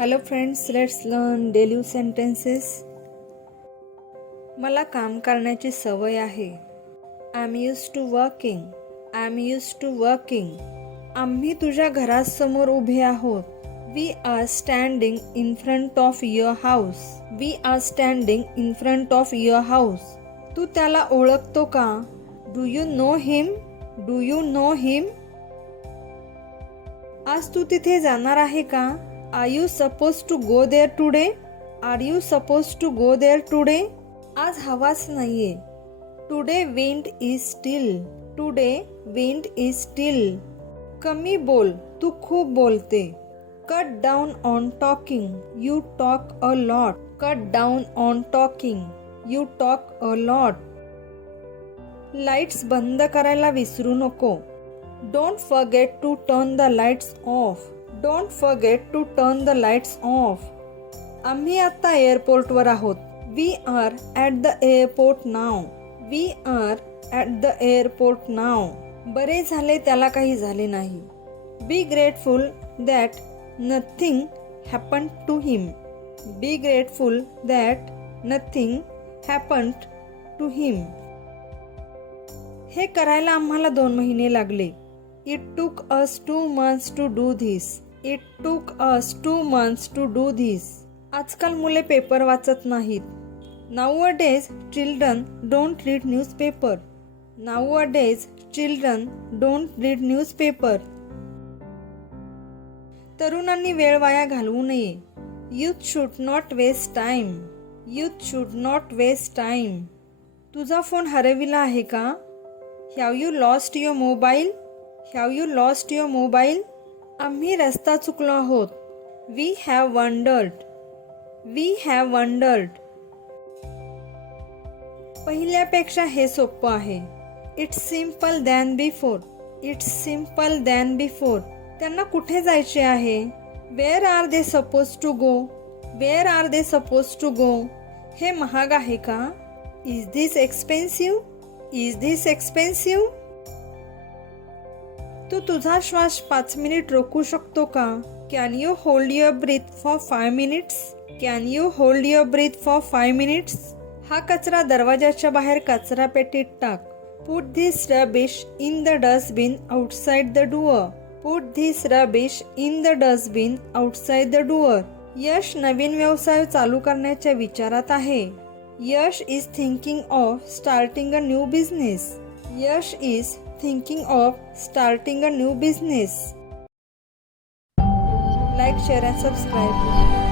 Hello friends, let's learn daily sentences. मला काम करण्याची सवय आहे. I'm used to working. I'm used to working. आम्ही तुझ्या घरासमोर उभे आहोत. We are standing in front of your house. We are standing in front of your house. तू त्याला ओळखतो का? Do you know him? Do you know him? आज तू तिथे जाणार आहे का? Are you supposed to go there today? Are you supposed to go there today? आज हवाच नाहीये. Today wind is still. Today wind is still. कमी बोल, तू खूप बोलते. Cut down on talking. You talk a lot. Cut down on talking. You talk a lot. Lights बंद करायला विसरू नको. Don't forget to turn the lights off. Don't forget to turn the lights off. आम्ही आता एअरपोर्टवर आहोत. We are at the airport now. We are at the airport now. बरे झाले त्याला काही झाले नाही. Be grateful that nothing happened to him. Be grateful that nothing happened to him. हे करायला आम्हाला 2 महिने लागले. It took us 2 months to do this. It took us 2 months to do this. आजकाल मुले पेपर वाचत नाहीत. Nowadays children don't read newspaper. Nowadays children don't read newspaper. तरुणांनी वेळ वाया घालवू नये. Youth should not waste time. Youth should not waste time. तुझा फोन हरविला आहे का? Have you lost your mobile? Have you lost your mobile? आम्ही रस्ता चुकलो आहोत. We have wandered. We have wandered. पहिल्यापेक्षा हे सोपं आहे. It's simple than before. It's simple than before. त्यांना कुठे जायचे आहे? Where are they supposed to go? Where are they supposed to go? हे महाग आहे का? Is this expensive? Is this expensive? तू तुझा श्वास 5 मिनिट रोखू शकतो का? Can you hold your breath for 5 minutes? Can you hold your breath for 5 minutes? हा कचरा दरवाजाच्या बाहेर कचरा पेटीत टाक. Put this rubbish in the dustbin outside the door. Put this rubbish in the dustbin outside the door. यश नवीन व्यवसाय चालू करण्याच्या विचारात आहे. यश is thinking of starting a new business. Yash is thinking of starting a new business. Like, share and subscribe.